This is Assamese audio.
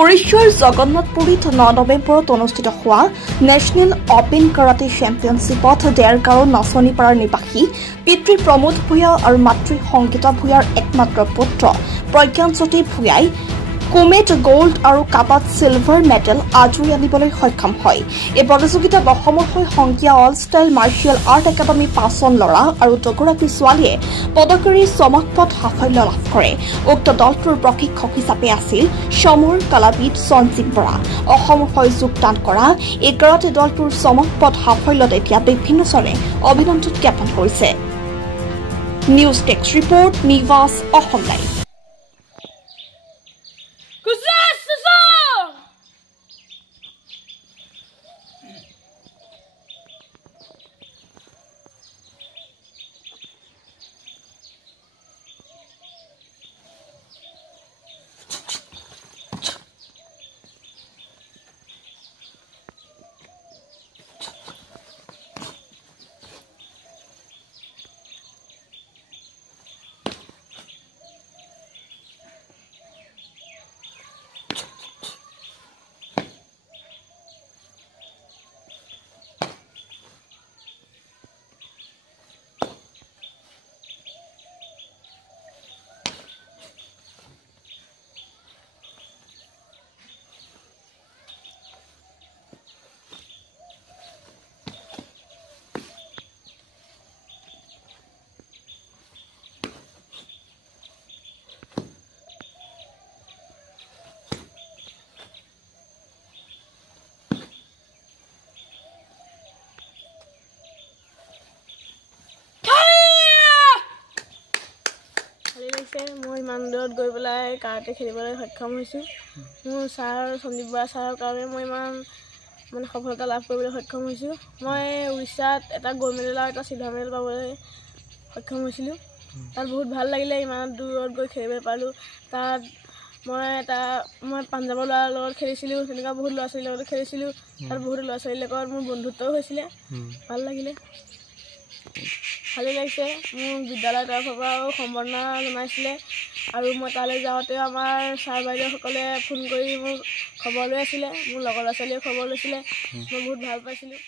উৰিষ্যাৰ জগন্নাথপুৰীত 9 নৱেম্বৰত অনুষ্ঠিত হোৱা নেশ্যনেল অপেন কাৰাটে চেম্পিয়নশ্বিপত দেৰগাঁৱৰ নাচনীপাৰাৰ নিবাসী পিতৃ প্ৰমোদ ভূঞা আৰু মাতৃ সংগীতা ভূঞাৰ একমাত্ৰ পুত্ৰ প্ৰজ্ঞানজ্যোতি ভূঞাই কুমেট গোল্ড আৰু কাবাত সিলভাৰ মেডেল আজৰি আনিবলৈ সক্ষম হয়। এই প্ৰতিযোগিতাত অসমৰ হৈ সংগীয়া all style martial art academy 5জন ল'ৰা আৰু 2গৰাকী ছোৱালীয়ে পদকেৰে চমকপ্ৰদ সাফল্য লাভ কৰে। উক্ত দলটোৰ প্ৰশিক্ষক হিচাপে আছিল সমৰ কালাবিদ সঞ্জীৱ বৰা। অসমৰ হৈ যোগদান কৰা এই কাৰাটে দলটোৰ চমকপ্ৰদ সাফল্যত এতিয়া বিভিন্নজনে অভিনন্দন জ্ঞাপন কৰিছে। News desk report Niwas Asom live. মই ইমান দূৰত গৈ পেলাই কাৰাটে খেলিবলৈ সক্ষম হৈছোঁ। মোৰ ছাৰ সঞ্জীৱ বৰা ছাৰৰ কাৰণে মই ইমান সফলতা লাভ কৰিবলৈ সক্ষম হৈছোঁ। মই উৰিষ্যাত এটা গ'ল্ড মেডেল আৰু এটা চিলভাৰ মেডেল পাবলৈ সক্ষম হৈছিলোঁ। তাত বহুত ভাল লাগিলে, ইমান দূৰত গৈ খেলিবলৈ পালোঁ। তাত মই পাঞ্জাৱৰ ল'ৰাৰ লগত খেলিছিলোঁ, তেনেকুৱা বহুত ল'ৰা ছোৱালীৰ লগত খেলিছিলোঁ। তাত বহুতো ল'ৰা ছোৱালীৰ লগত মোৰ বন্ধুত্বও হৈছিলে, ভাল লাগিলে। ভালেই লাগিছে। মোৰ বিদ্যালয়ৰ তৰফৰ পৰাও সম্বৰ্ধনা জনাইছিলে আৰু মই তালৈ যাওঁতেও আমাৰ ছাৰ বাইদেউসকলে ফোন কৰি মোক খবৰ লৈ আছিলে, মোৰ লগৰ ল'ৰা ছোৱালীয়েও খবৰ লৈছিলে। মই বহুত ভাল পাইছিলোঁ।